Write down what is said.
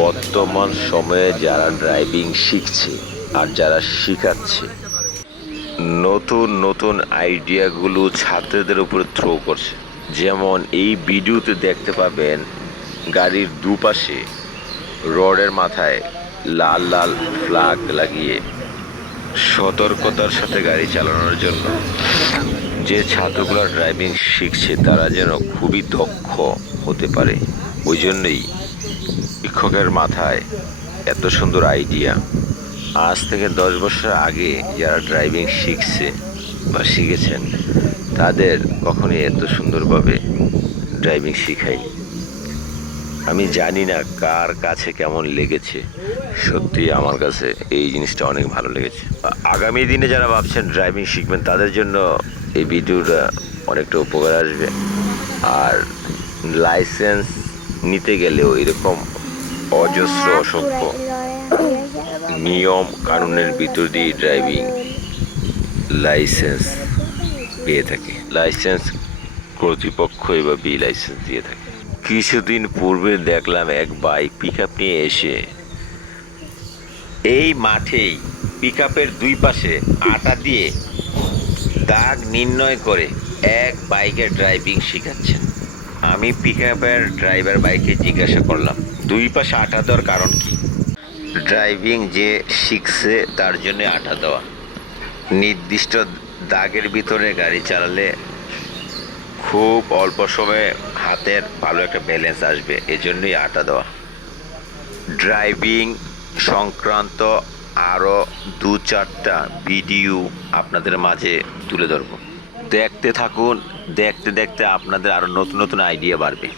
বর্তমান সময়ে যারা ড্রাইভিং শিখছে আর যারা শিখাচ্ছে নতুন নতুন আইডিয়াগুলো ছাত্রদের উপরে থ্রো করছে। যেমন এই ভিডিওতে দেখতে পাবেন গাড়ির দুপাশে রডের মাথায় লাল লাল ফ্ল্যাগ লাগিয়ে সতর্কতার সাথে গাড়ি চালানোর জন্য যে ছাত্রগুলো ড্রাইভিং শিখছে তারা যেন খুবই দক্ষ হতে পারে, ওই জন্যই শিক্ষকের মাথায় এত সুন্দর আইডিয়া। আজ থেকে 10 বছর আগে যারা ড্রাইভিং শিখছে বা শিখেছেন তাদের কখনোই এত সুন্দরভাবে ড্রাইভিং শিখায়নি। আমি জানি না কার কাছে কেমন লেগেছে, সত্যি আমার কাছে এই জিনিসটা অনেক ভালো লেগেছে। আগামী দিনে যারা ভাবছেন ড্রাইভিং শিখবেন তাদের জন্য এই ভিডিওটা অনেকটা উপকার আসবে। আর লাইসেন্স নিতে গেলেও এরকম অজস্র অসংখ্য নিয়ম কানুনের ভিতর দিয়ে ড্রাইভিং লাইসেন্স পেয়ে থাকে। লাইসেন্স কর্তৃপক্ষ বা বি লাইসেন্স দিয়ে থাকে। কিছুদিন পূর্বে দেখলাম এক বাইক পিক আপ নিয়ে এসে এই মাঠেই পিক আপের দুই পাশে আটা দিয়ে দাগ নির্ণয় করে এক বাইকের ড্রাইভিং শেখাচ্ছেন। আমি পিক আপের ড্রাইভার বাইকে জিজ্ঞাসা করলাম দুই পাশে আটা দেওয়ার কারণ কি। ড্রাইভিং যে শিখছে তার জন্য আটা দেওয়া, নির্দিষ্ট দাগের ভিতরে গাড়ি চালালে খুব অল্প সময়ে হাতের ভালো একটা ব্যালেন্স আসবে, এজন্যই আটা দেওয়া। ড্রাইভিং সংক্রান্ত আরও 2-4টা ভিডিও আপনাদের মাঝে তুলে ধরব। দেখতে থাকুন, দেখতে দেখতে আপনাদের আরও নতুন নতুন আইডিয়া বাড়বে।